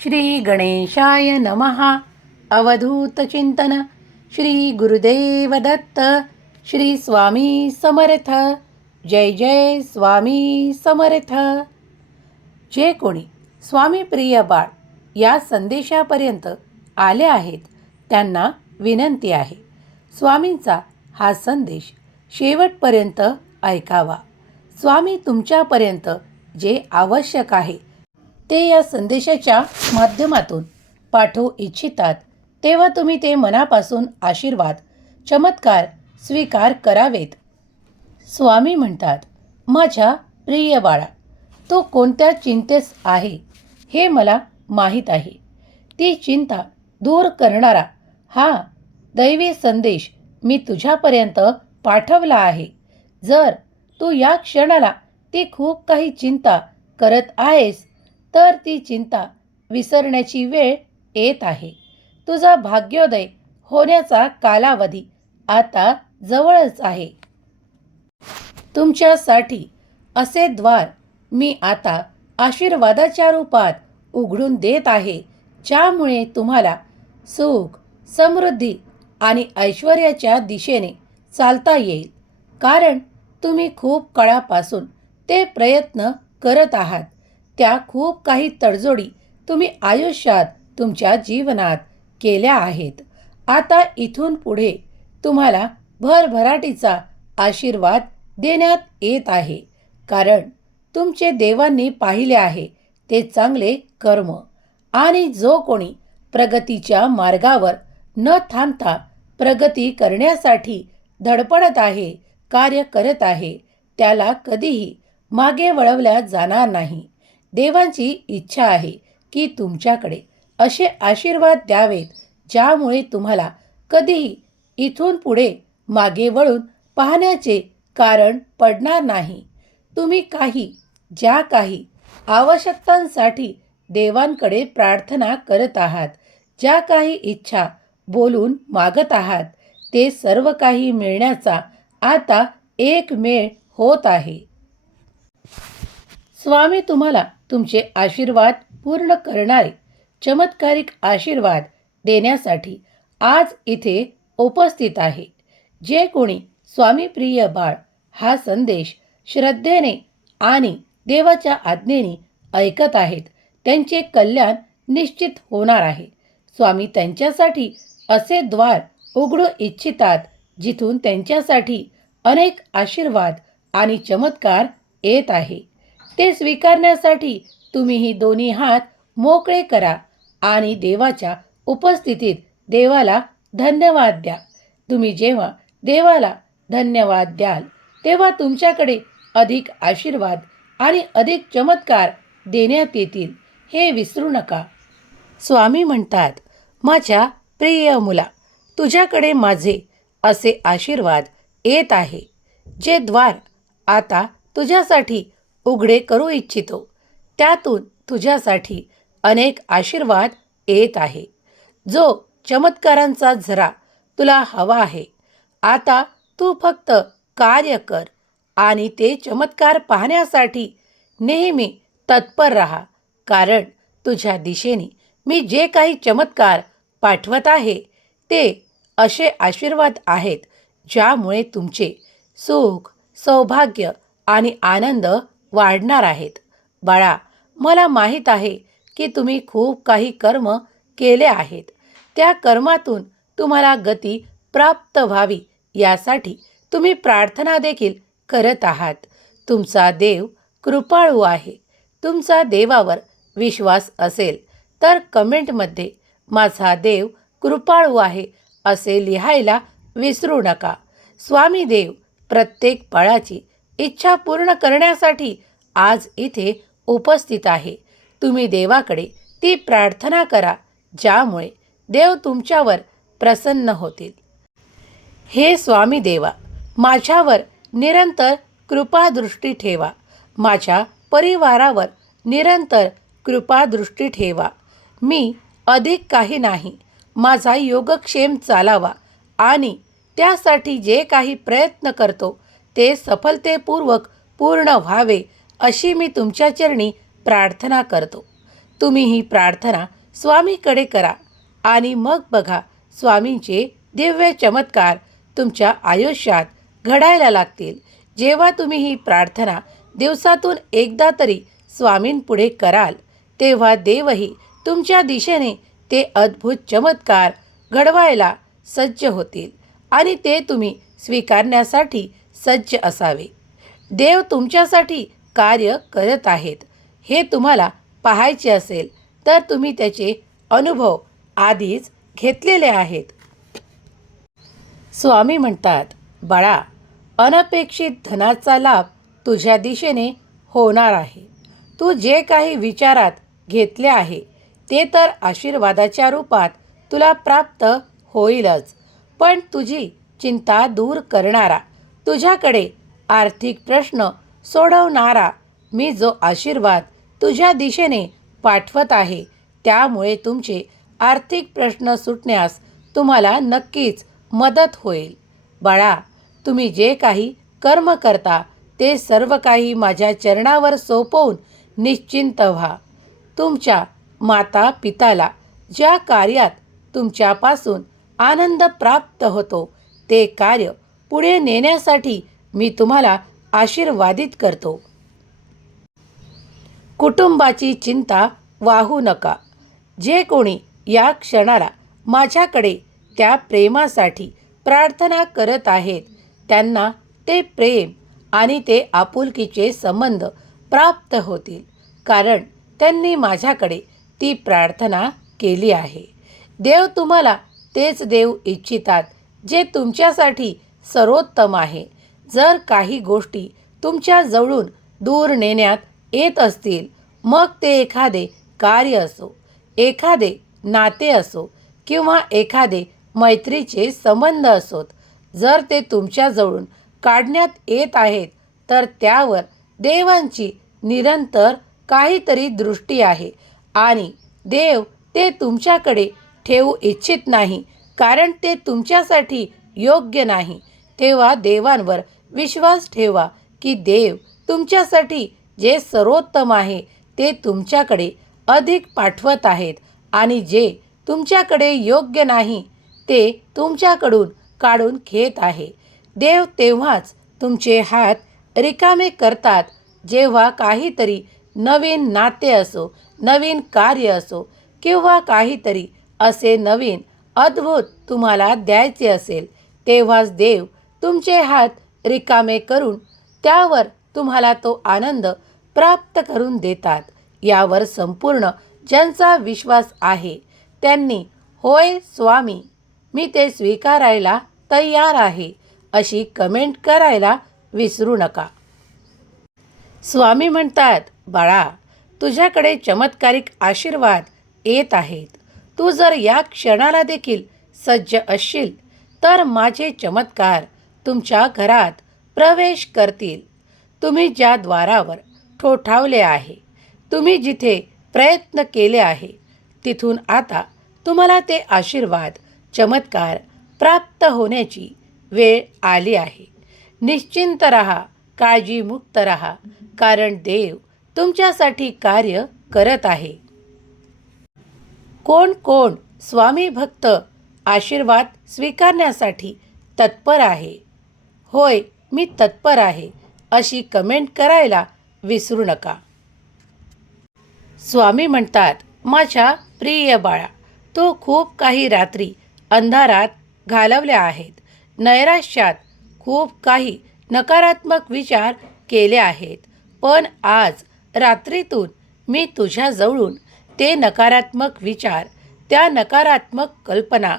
श्री गणेशाय नमः अवधूतचिंतन श्री गुरुदेव दत्त। श्री स्वामी समर्थ। जय जय स्वामी समर्थ। जे कोणी स्वामी प्रिय बाळ या संदेशापर्यंत आले आहेत त्यांना विनंती आहे स्वामींचा हा संदेश शेवटपर्यंत ऐकावा. स्वामी तुमच्यापर्यंत जे आवश्यक आहे ते या संदेशाच्या माध्यमातून पाठवू इच्छितात तेव्हा तुम्ही ते मनापासून आशीर्वाद चमत्कार स्वीकार करावेत. स्वामी म्हणतात माझ्या प्रिय बाळा तो कोणत्या चिंतेस आहे हे मला माहीत आहे. ती चिंता दूर करणारा हा दैवी संदेश मी तुझ्यापर्यंत पाठवला आहे. जर तू या क्षणाला ती खूप काही चिंता करत आहेस तर ती चिंता विसरण्याची वेळ येत आहे. तुझा भाग्योदय होण्याचा कालावधी आता जवळच आहे. तुमच्यासाठी असे द्वार मी आता आशीर्वादाच्या रूपात उघडून देत आहे ज्यामुळे तुम्हाला सुख समृद्धी आणि ऐश्वर्याच्या दिशेने चालता येईल. कारण तुम्ही खूप काळापासून ते प्रयत्न करत आहात. त्या खूप काही तडजोडी तुम्ही आयुष्यात तुमच्या जीवनात केल्या आहेत. आता इथून पुढे तुम्हाला भरभराटीचा आशीर्वाद देण्यात येत आहे. कारण तुमचे देवांनी पाहिले आहे ते चांगले कर्म. आणि जो कोणी प्रगतीच्या मार्गावर न थांबता प्रगती करण्यासाठी धडपडत आहे कार्य करत आहे त्याला कधीही मागे वळवल्या जाणार नाही. देवांची इच्छा आहे की तुमच्याकडे असे आशीर्वाद द्यावेत ज्यामुळे तुम्हाला कधीही इथून पुढे मागे वळून पाहण्याचे कारण पडणार नाही. तुम्ही काही ज्या काही आवश्यकतांसाठी देवांकडे प्रार्थना करत आहात ज्या काही इच्छा बोलून मागत आहात ते सर्व काही मिळण्याचा आता एक मेळ होत आहे. स्वामी तुम्हाला तुमचे आशीर्वाद पूर्ण करणारे चमत्कारिक आशीर्वाद देण्यासाठी आज इथे उपस्थित आहे. जे कोणी स्वामीप्रिय बाळ हा संदेश श्रद्धेने आणि देवाच्या आज्ञेने ऐकत आहेत त्यांचे कल्याण निश्चित होणार आहे. स्वामी त्यांच्यासाठी असे द्वार उघडू इच्छितात जिथून त्यांच्यासाठी अनेक आशीर्वाद आणि चमत्कार येत आहे. ते स्वीकारण्यासाठी तुम्ही ही दोन्ही हात मोकळे करा आणि देवाच्या उपस्थितीत देवाला धन्यवाद द्या. तुम्ही जेव्हा देवाला धन्यवाद द्याल तेव्हा तुमच्याकडे अधिक आशीर्वाद आणि अधिक चमत्कार देण्यात येतील. हे विसरू नका. स्वामी म्हणतात माझ्या प्रिय मुला तुझ्याकडे माझे असे आशीर्वाद येत आहे. जे द्वार आता तुझ्यासाठी उघडे करू इच्छितो. त्यातून तुझ्यासाठी अनेक आशीर्वाद येत आहे. जो चमत्कारांचा झरा तुला हवा आहे. आता तू फक्त कार्य कर आणि ते चमत्कार पाहण्यासाठी नेहमी तत्पर राहा. कारण तुझ्या दिशेने मी जे काही चमत्कार पाठवत आहे ते असे आशीर्वाद आहेत ज्यामुळे तुमचे सुख सौभाग्य आणि आनंद वाढणार आहेत. बाळा मला माहीत आहे की तुम्ही खूप काही कर्म केले आहेत. त्या कर्मातून तुम्हाला गती प्राप्त व्हावी यासाठी तुम्ही प्रार्थना देखील करत आहात. तुमचा देव कृपाळू आहे. तुमचा देवावर विश्वास असेल तर कमेंटमध्ये माझा देव कृपाळू आहे असे लिहायला विसरू नका. स्वामी देव प्रत्येक बाळाची इच्छा पूर्ण करण्यासाठी आज इथे उपस्थित आहे. तुम्ही देवाकडे ती प्रार्थना करा ज्यामुळे देव तुमच्यावर प्रसन्न होतील. हे स्वामी देवा माझ्यावर निरंतर कृपादृष्टी ठेवा. माझ्या परिवारावर निरंतर कृपादृष्टी ठेवा. मी अधिक काही नाही माझा योगक्षेम चालावा आणि त्यासाठी जे काही प्रयत्न करतो ते सफलतेपूर्वक पूर्ण व्हावे अशी मी तुमच्या चरणी प्रार्थना करतो. तुम्ही ही प्रार्थना स्वामीकडे करा आणि मग बघा स्वामींचे दिव्य चमत्कार तुमच्या आयुष्यात घडायला लागतील. जेव्हा तुम्ही ही प्रार्थना दिवसातून एकदा तरी स्वामींपुढे कराल तेव्हा देवही तुमच्या दिशेने ते अद्भुत चमत्कार घडवायला सज्ज होतील आणि ते तुम्ही स्वीकारण्यासाठी सज्ज असावे. देव तुमच्यासाठी कार्य करत आहेत. हे तुम्हाला पाहायचे असेल तर तुम्ही त्याचे अनुभव आधीच घेतलेले आहेत. स्वामी म्हणतात बाळा अनपेक्षित धनाचा लाभ तुझ्या दिशेने होणार आहे. तू जे काही विचारात घेतले आहे ते तर आशीर्वादाच्या रूपात तुला प्राप्त होईलच. पण तुझी चिंता दूर करणारा तुझ्याकडे आर्थिक प्रश्न सोडवणारा मी जो आशीर्वाद तुझ्या दिशेने पाठवत आहे त्यामुळे तुमचे आर्थिक प्रश्न सुटण्यास तुम्हाला नक्कीच मदत होईल. बाळा तुम्ही जे काही कर्म करता ते सर्व काही माझ्या चरणावर सोपवून निश्चिंत व्हा. तुमच्या माता पिताला ज्या कार्यात तुमच्यापासून आनंद प्राप्त होतो ते कार्य पुढे नेण्यासाठी मी तुम्हाला आशीर्वादित करतो. कुटुंबाची चिंता वाहू नका. जे कोणी या क्षणाला माझ्याकडे त्या प्रेमासाठी प्रार्थना करत आहेत त्यांना ते प्रेम आणि ते आपुलकीचे संबंध प्राप्त होतील कारण त्यांनी माझ्याकडे ती प्रार्थना केली आहे. देव तुम्हाला तेच देव इच्छितात जे तुमच्यासाठी सर्वोत्तम आहे. जर काही गोष्टी तुमच्या जवळून दूर नेण्यात येत असतील मग ते एखादे कार्य असो एखादे नाते असो किंवा एखादे मैत्रीचे संबंध असोत जर ते तुमच्याजवळून काढण्यात येत आहेत तर त्यावर देवांची निरंतर काहीतरी दृष्टी आहे आणि देव ते तुमच्याकडे ठेवू इच्छित नाही कारण ते तुमच्यासाठी योग्य नाही. तेव्हा देवांवर विश्वास ठेवा की देव तुमच्यासाठी जे सर्वोत्तम आहे ते तुमच्याकडे अधिक पाठवत आहेत आणि जे तुमच्याकडे योग्य नाही ते तुमच्याकडून काढून घेत आहे. देव तेव्हाच तुमचे हात रिकामे करतात जेव्हा काहीतरी नवीन नाते असो नवीन कार्य असो किंवा काहीतरी असे नवीन अद्भुत तुम्हाला द्यायचे असेल तेव्हाच देव तुमचे हात रिकामे करून त्यावर तुम्हाला तो आनंद प्राप्त करून देतात. यावर संपूर्ण ज्यांचा विश्वास आहे त्यांनी होय स्वामी मी ते स्वीकारायला तयार आहे अशी कमेंट करायला विसरू नका. स्वामी म्हणतात बाळा तुझ्याकडे चमत्कारिक आशीर्वाद येत आहेत. तू जर या क्षणाला देखील सज्ज असशील तर माझे चमत्कार तुमच्या घरात प्रवेश करतील. तुम्ही ज्या द्वारावर ठोठावले आहे तुम्ही जिथे प्रयत्न केले आहे तिथून आता तुम्हाला ते आशीर्वाद चमत्कार प्राप्त होण्याची वेळ आली आहे. निश्चिंत रहा काळजीमुक्त रहा कारण देव तुमच्यासाठी कार्य करत आहे. कोण कोण स्वामी भक्त आशीर्वाद स्वीकारण्यासाठी तत्पर आहे? होय मी तत्पर आहे अशी कमेंट करायला विसरू नका. स्वामी म्हणतात माझ्या प्रिय बाळा तो खूप काही रात्री अंधारात घालवल्या आहेत. नैराश्यात खूप काही नकारात्मक विचार केले आहेत. पण आज रात्रीतून मी तुझ्याजवळून ते नकारात्मक विचार त्या नकारात्मक कल्पना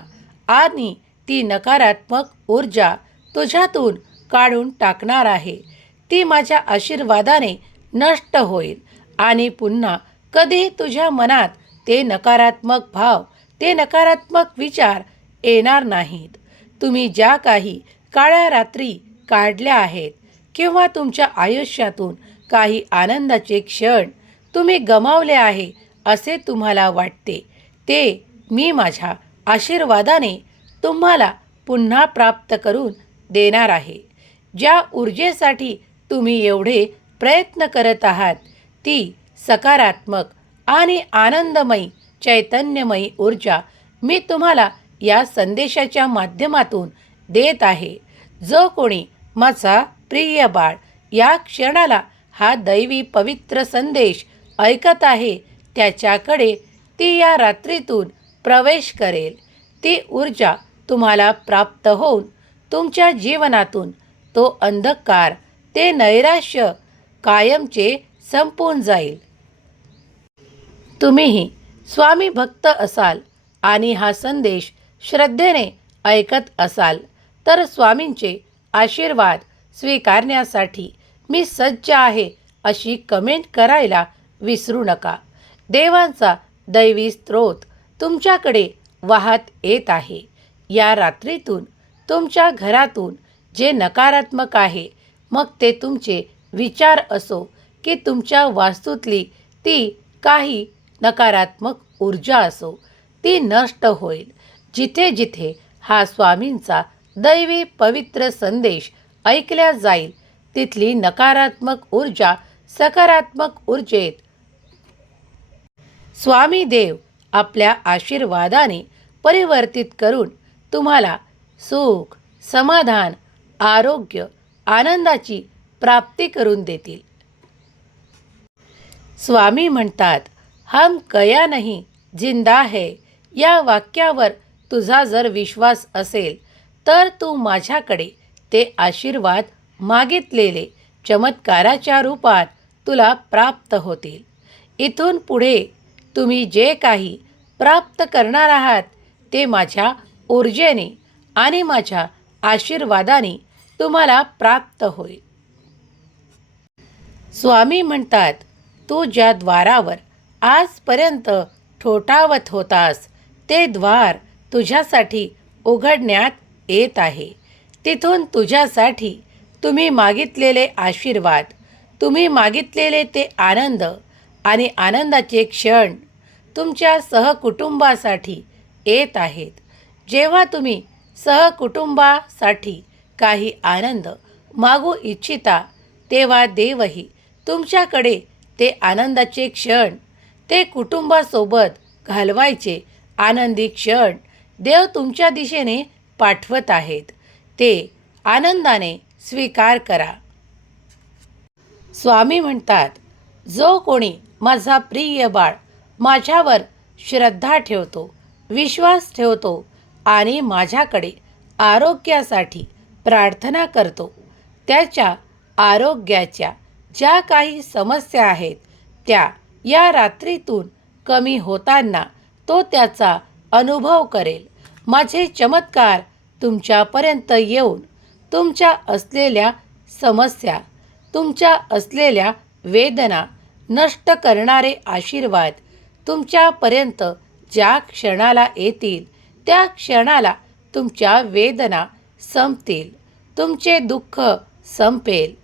आणि ती नकारात्मक ऊर्जा तुझ्यातून काढून टाकणार आहे. ती माझ्या आशीर्वादाने नष्ट होईल. आणि पुन्हा कधी तुझ्या मनात ते नकारात्मक भाव ते नकारात्मक विचार येणार नाहीत. तुम्ही ज्या काही काळ्या रात्री काढल्या आहेत किंवा तुमच्या आयुष्यातून काही आनंदाचे क्षण तुम्ही गमावले आहे असे तुम्हाला वाटते ते मी माझ्या आशीर्वादाने तुम्हाला पुन्हा प्राप्त करून देणार आहे. ज्या ऊर्जेसाठी तुम्ही एवढे प्रयत्न करत आहात ती सकारात्मक आणि आनंदमयी चैतन्यमयी ऊर्जा मी तुम्हाला या संदेशाच्या माध्यमातून देत आहे. जो कोणी माझा प्रिय बाळ या क्षणाला हा दैवी पवित्र संदेश ऐकत आहे त्याच्याकडे ती या रात्रीतून प्रवेश करेल. ती ऊर्जा तुम्हाला प्राप्त होऊन तुमच्या जीवनातून तो अंधकार ते नैराश्य कायमचे संपून जाईल. तुम्हीही स्वामी भक्त असाल आणि हा संदेश श्रद्धेने ऐकत असाल तर स्वामींचे आशीर्वाद स्वीकारण्यासाठी मी सज्ज आहे अशी कमेंट करायला विसरू नका. देवांचा दैवी स्रोत तुमच्याकडे वाहत येत आहे. या रात्रीतून तुमच्या घरातून जे नकारात्मक आहे मग ते तुमचे विचार असो की तुमच्या वास्तूतली ती काही नकारात्मक ऊर्जा असो ती नष्ट होईल. जिथे जिथे हा स्वामींचा दैवी पवित्र संदेश ऐकल्या जाईल तिथली नकारात्मक ऊर्जा सकारात्मक ऊर्जेत. स्वामी देव आपल्या आशीर्वादाने परिवर्तित करून तुम्हाला सुख समाधान आरोग्य आनंदाची प्राप्ती करून देतील. स्वामी म्हणतात हम कया नाही जिंदा है. या वाक्यावर तुझा जर विश्वास असेल तर तू माझ्याकडे ते आशीर्वाद मागितलेले चमत्काराच्या रूपात तुला प्राप्त होतील. इथून पुढे तुम्ही जे काही प्राप्त करणार आहात ते माझ्या ऊर्जेने आणि माझ्या आशीर्वादाने तुम्हाला प्राप्त होईल. स्वामी म्हणतात तू ज्या द्वारावर आजपर्यंत ठोठावत होतास ते द्वार तुझ्यासाठी उघडण्यात येत आहे. तिथून तुझ्यासाठी तुम्ही मागितलेले आशीर्वाद तुम्ही मागितलेले ते आनंद आणि आनंदाचे क्षण तुमच्या सहकुटुंबासाठी येत आहेत. जेव्हा तुम्ही सहकुटुंबासाठी काही आनंद मागू इच्छिता तेव्हा देवही तुमच्याकडे ते आनंदाचे क्षण ते कुटुंबासोबत घालवायचे आनंदी क्षण देव तुमच्या दिशेने पाठवत आहेत. ते आनंदाने स्वीकार करा. स्वामी म्हणतात जो कोणी माझा प्रिय बाळ माझ्यावर श्रद्धा ठेवतो विश्वास ठेवतो आणि माझ्याकडे आरोग्यासाठी प्रार्थना करतो. त्याच्या आरोग्याच्या ज्या काही समस्या आहेत त्या या रात्रीतून कमी होताना तो त्याचा अनुभव करेल. माझे चमत्कार तुमच्यापर्यंत येऊन तुमच्या असलेल्या समस्या तुमच्या असलेल्या वेदना नष्ट करणारे आशीर्वाद तुमच्यापर्यंत ज्या क्षणाला येतील त्या क्षणाला तुमच्या वेदना संपतील. तुमचे दुःख संपेल.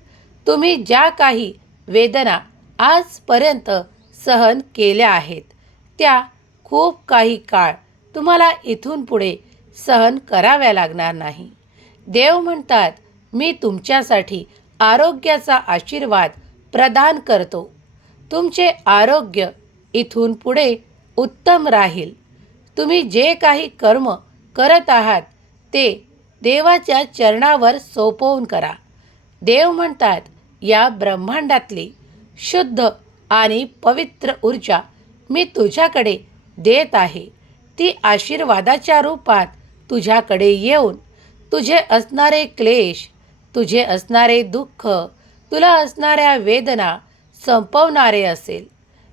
तुम्ही ज्या काही वेदना आजपर्यंत सहन केल्या आहेत त्या खूप काही काळ तुम्हाला इथून पुढे सहन कराव्या लागणार नाही. देव म्हणतात मी तुमच्यासाठी आरोग्याचा आशीर्वाद प्रदान करतो. तुमचे आरोग्य इथून पुढे उत्तम राहील. तुम्ही जे काही कर्म करत आहात ते देवाच्या चरणावर सोपवून करा. देव म्हणतात या ब्रह्मांडातली शुद्ध आणि पवित्र ऊर्जा मी तुझ्याकडे देत आहे. ती आशीर्वादाच्या रूपात तुझ्याकडे येऊन तुझे असणारे क्लेश तुझे असणारे दुःख तुला असणाऱ्या वेदना संपवणारे असेल.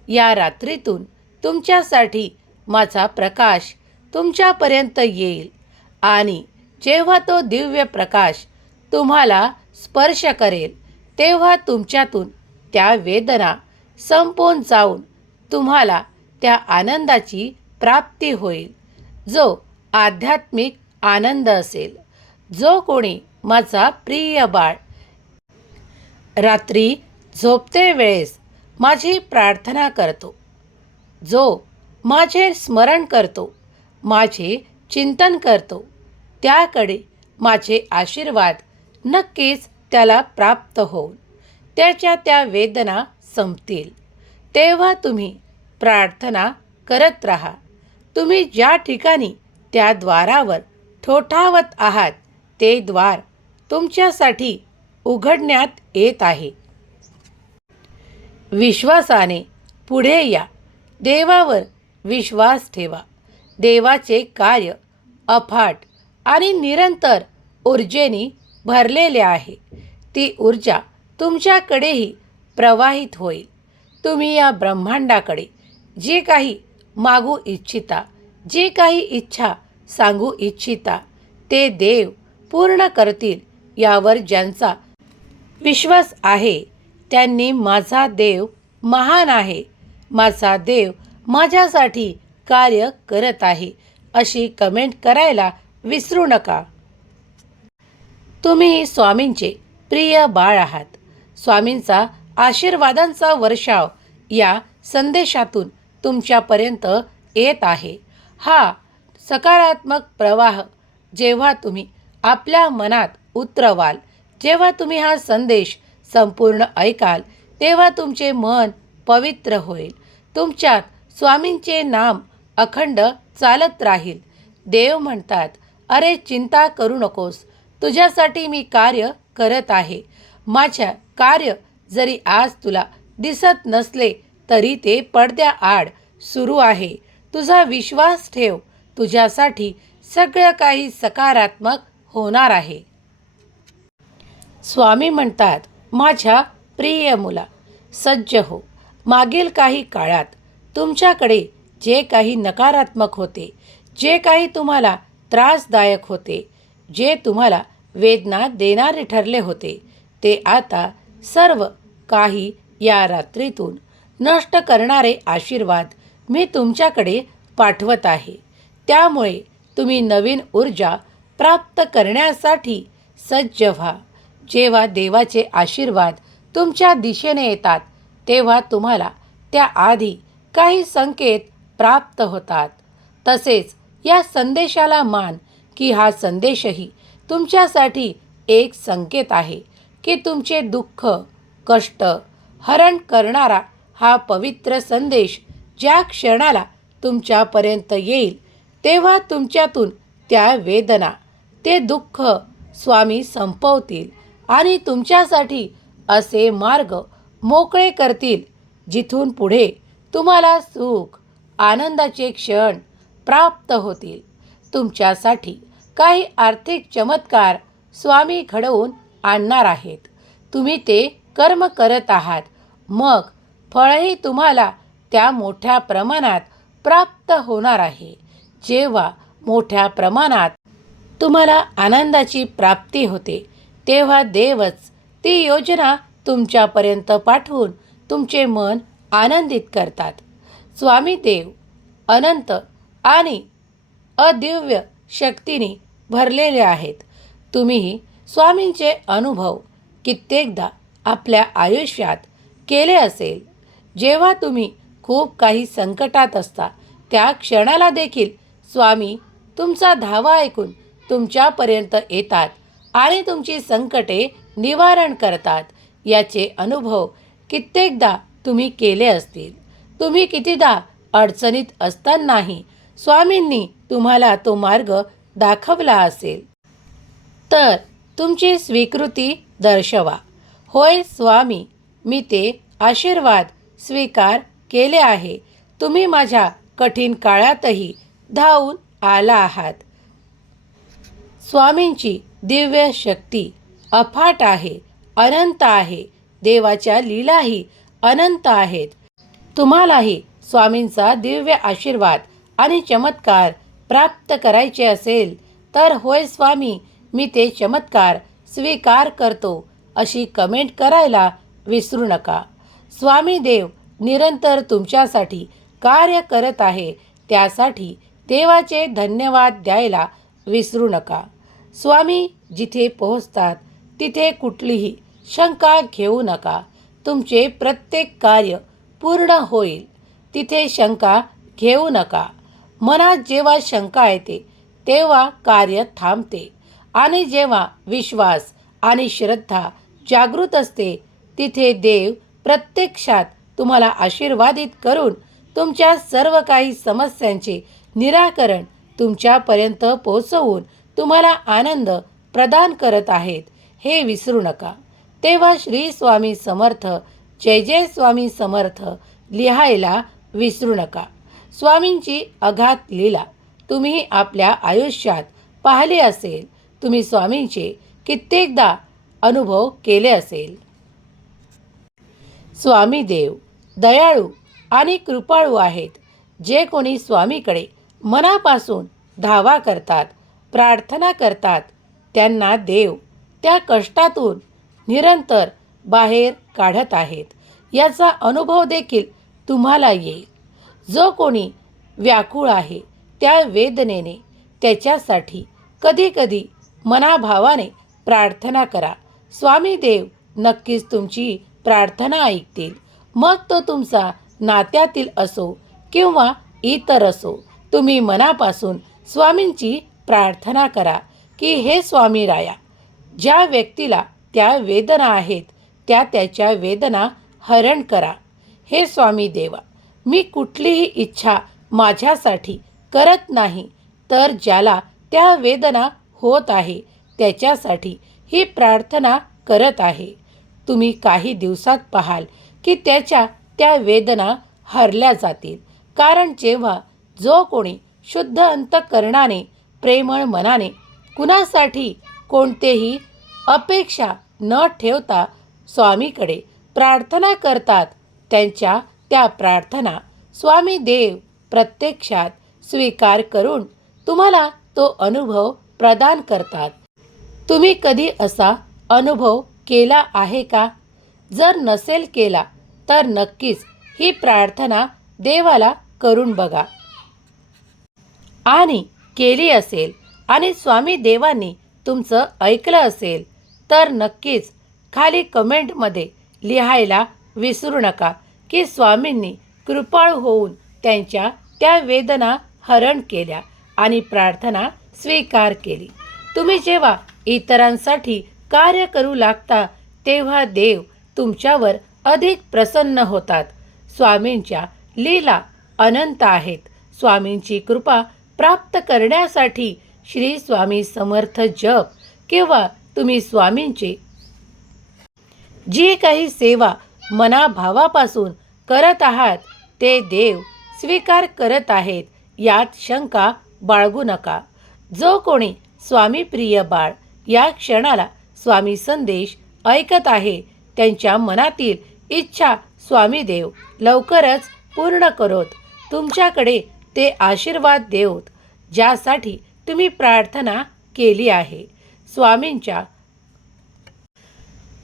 या रात्रीतून तुमच्यासाठी माझा प्रकाश तुमच्यापर्यंत येईल. आणि जेव्हा तो दिव्य प्रकाश तुम्हाला स्पर्श करेल तेव्हा तुमच्यातून त्या वेदना संपून जाऊन तुम्हाला त्या आनंदाची प्राप्ती होईल. जो आध्यात्मिक आनंद असेल जो कोणी माझा प्रिय बाळ. रात्री झोपते वेळेस माझी प्रार्थना करतो. जो माझे स्मरण करतो माझे चिंतन करतो त्याकडे माझे आशीर्वाद नक्कीच त्याला प्राप्त होऊन त्याच्या त्या वेदना संपतील. तेव्हा तुम्ही प्रार्थना करत राहा. तुम्ही ज्या ठिकाणी त्या द्वारावर ठोठावत आहात ते द्वार तुमच्यासाठी उघडण्यात येत आहे. विश्वासाने पुढे या. देवावर विश्वास ठेवा. देवाचे कार्य अफाट आणि निरंतर ऊर्जेने भरलेले आहे. ती ऊर्जा तुमच्याकडेही प्रवाहित होईल. तुम्ही या ब्रह्मांडाकडे जे काही मागू इच्छिता जे काही इच्छा सांगू इच्छिता ते देव पूर्ण करतील यावर ज्यांचा विश्वास आहे त्यांनी माझा देव महान आहे. माझा देव माझ्यासाठी कार्य करत आहे अशी कमेंट करायला विसरू नका. तुम्ही स्वामींचे प्रिय बाळ आहात. स्वामींचा आशीर्वादांचा वर्षाव या संदेशातून तुमच्यापर्यंत येत आहे. हा सकारात्मक प्रवाह जेव्हा तुम्ही आपल्या मनात उतरवाल जेव्हा तुम्ही हा संदेश संपूर्ण ऐकाल तेव्हा तुमचे मन पवित्र होईल. तुमच्यात स्वामींचे नाम अखंड चालत राहील. देव म्हणतात अरे चिंता करू नकोस. तुझ्यासाठी मी कार्य करत आहे. माझ्या कार्य जरी आज तुला दिसत नसले तरी ते पडद्याआड सुरू आहे. तुझा विश्वास ठेव. तुझ्यासाठी सगळं काही सकारात्मक होणार आहे. स्वामी म्हणतात माझ्या प्रिय मुला सज्ज हो. मागील काही काळात तुमच्याकडे जे काही नकारात्मक होते जे काही तुम्हाला त्रासदायक होते जे तुम्हाला वेदना देणारे ठरले होते ते आता सर्व काही या रात्रीतून नष्ट करणारे आशीर्वाद मी तुमच्याकडे पाठवत आहे. त्यामुळे तुम्ही नवीन ऊर्जा प्राप्त करण्यासाठी सज्ज व्हा. जेव्हा देवाचे आशीर्वाद तुमच्या दिशेने येतात तेव्हा तुम्हाला त्याआधी काही संकेत प्राप्त होतात. तसेच या संदेशाला मान की हा संदेशही तुमच्यासाठी एक संकेत आहे की तुमचे दुःख कष्ट हरण करणारा हा पवित्र संदेश ज्या क्षणाला तुमच्यापर्यंत येईल तेव्हा तुमच्यातून त्या वेदना ते दुःख स्वामी संपवतील आणि तुमच्यासाठी असे मार्ग मोकळे करतील जिथून पुढे तुम्हाला सुख आनंदाचे क्षण प्राप्त होतील. तुमच्यासाठी काही आर्थिक चमत्कार स्वामी घडवून आणणार आहेत. तुम्ही ते कर्म करत आहात. मग फळही तुम्हाला त्या मोठ्या प्रमाणात प्राप्त होणार आहे. जेव्हा मोठ्या प्रमाणात तुम्हाला आनंदाची प्राप्ती होते तेव्हा देवच ती योजना तुमच्यापर्यंत पाठवून तुमचे मन आनंदित करतात. स्वामी देव अनंत आणि अदिव्य शक्तीने भरलेले आहेत. तुम्ही स्वामींचे अनुभव कित्येकदा आपल्या आयुष्यात केले असेल. जेव्हा तुम्ही खूप काही संकटात असता त्या क्षणाला देखील स्वामी तुमचा धावा ऐकून तुमच्यापर्यंत येतात आणि तुमची संकटे निवारण करतात. याचे अनुभव कित्येकदा तुम्ही केले असतील. तुम्ही कितीदा अडचणीत असतानाही स्वामींनी तुम्हाला तो मार्ग दाखवला असेल. तर तुमची स्वीकृती दर्शवा. होय स्वामी मी ते आशीर्वाद स्वीकार केले आहे. तुम्ही माझ्या कठीण काळातही धावून आला आहात. स्वामींची दिव्य शक्ती अफाट आहे अनंत आहे. देवाच्या लीलाही अनंत आहेत. तुम्हालाही स्वामींचा दिव्य आशीर्वाद आणि चमत्कार प्राप्त करायचे असेल तर होय स्वामी मी ते चमत्कार स्वीकार करतो अशी कमेंट करायला विसरू नका. स्वामी देव निरंतर तुमच्यासाठी कार्य करत आहे त्यासाठी देवाचे धन्यवाद द्यायला विसरू नका. स्वामी जिथे पोहोचतात तिथे कुठलीही शंका घेऊ नका. तुमचे प्रत्येक कार्य पूर्ण होईल. तिथे शंका घेऊ नका. मनात जेव्हा शंका येते तेव्हा कार्य थांबते. आणि जेव्हा विश्वास आणि श्रद्धा जागृत असते तिथे देव प्रत्यक्षात तुम्हाला आशीर्वादित करून तुमच्या सर्व काही समस्यांचे निराकरण तुमच्यापर्यंत पोहोचवून तुम्हाला आनंद प्रदान करत आहेत. हे विसरू नका. तेव्हा श्री स्वामी समर्थ जय जय स्वामी समर्थ लिहायला विसरू नका. स्वामींची अघात लीला तुम्ही आपल्या आयुष्यात पाहिले असेल तुम्ही स्वामींचे कित्येकदा अनुभव केले असेल. स्वामी देव दयाळू आणि कृपाळू आहेत जे कोणी स्वामीकडे मनापासून धावा करतात प्रार्थना करतात त्यांना देव त्या कष्टातून निरंतर बाहेर काढत आहेत. याचा अनुभव देखील तुम्हाला येईल. जो कोणी व्याकुळ आहे त्या वेदनेने त्याच्यासाठी कधीकधी मनाभावाने प्रार्थना करा. स्वामी देव नक्कीच तुमची प्रार्थना ऐकतील. मग तो तुमचा नात्यातील असो किंवा इतर असो तुम्ही मनापासून स्वामींची प्रार्थना करा की हे स्वामी राया ज्या व्यक्तीला त्या वेदना आहेत त्या त्याच्या वेदना हरण करा. हे स्वामी देवा मी कुठलीही इच्छा माझ्यासाठी करत नाही तर ज्याला त्या वेदना होत आहे त्याच्यासाठी ही प्रार्थना करत आहे. तुम्ही काही दिवसात पाहाल की त्याच्या त्या वेदना हरल्या जातील. कारण जेव्हा जो कोणी शुद्ध अंतकरणाने प्रेमळ मनाने कुणासाठी कोणतेही अपेक्षा न ठेवता स्वामीकडे प्रार्थना करतात. त्यांच्या त्या प्रार्थना स्वामी देव प्रत्यक्षात स्वीकार करून तुम्हाला तो अनुभव प्रदान करतात. तुम्ही कधी असा अनुभव केला आहे का? जर नसेल केला तर नक्कीच ही प्रार्थना देवाला करून बघा. आणि केली असेल आणि स्वामी देवांनी तुमचं ऐकलं असेल तर नक्कीच खाली कमेंटमध्ये लिहायला विसरू नका की स्वामींनी कृपाळ होऊन त्यांच्या त्या वेदना हरण केल्या आणि प्रार्थना स्वीकार केली. तुम्ही जेव्हा इतरांसाठी कार्य करू लागता तेव्हा देव तुमच्यावर अधिक प्रसन्न होतात. स्वामींच्या लीला अनंत आहेत. स्वामींची कृपा प्राप्त करण्यासाठी श्री स्वामी समर्थ जप किंवा तुम्ही स्वामींची. जी काही सेवा मनाभावापासून करत आहात ते देव स्वीकार करत आहेत यात शंका बाळगू नका. जो कोणी स्वामी प्रिय बाळ या क्षणाला स्वामी संदेश ऐकत आहे त्यांच्या मनातील इच्छा स्वामी देव लवकरच पूर्ण करोत. तुमच्याकडे ते आशीर्वाद देवत ज्यासाठी तुम्ही प्रार्थना केली आहे. स्वामींच्या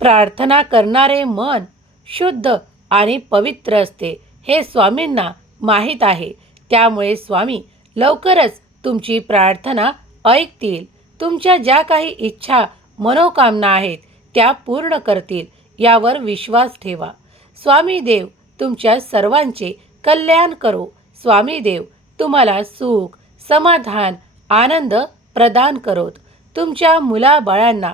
प्रार्थना करणारे मन शुद्ध आणि पवित्र असते हे स्वामींना माहीत आहे. त्यामुळे स्वामी लवकरच तुमची प्रार्थना ऐकतील. तुमच्या ज्या काही इच्छा मनोकामना आहेत त्या पूर्ण करतील यावर विश्वास ठेवा. स्वामी देव तुमच्या सर्वांचे कल्याण करो. स्वामी देव तुम्हाला सुख समाधान आनंद प्रदान करोत. तुमच्या मुलाबाळांना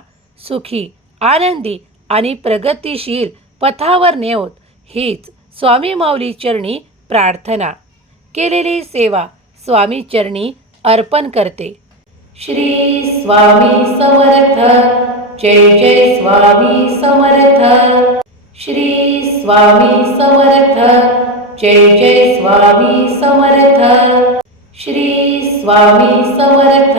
सुखी आनंदी आणि प्रगतिशील पथावर नेवत हीच स्वामी माऊली चरणी प्रार्थना. केलेली सेवा स्वामी चरणी अर्पण करते. श्री स्वामी समर्थ. जय जय स्वामी समर्थ. श्री स्वामी समर्थ. जय जय स्वामी समर्थ. श्री स्वामी समर्थ.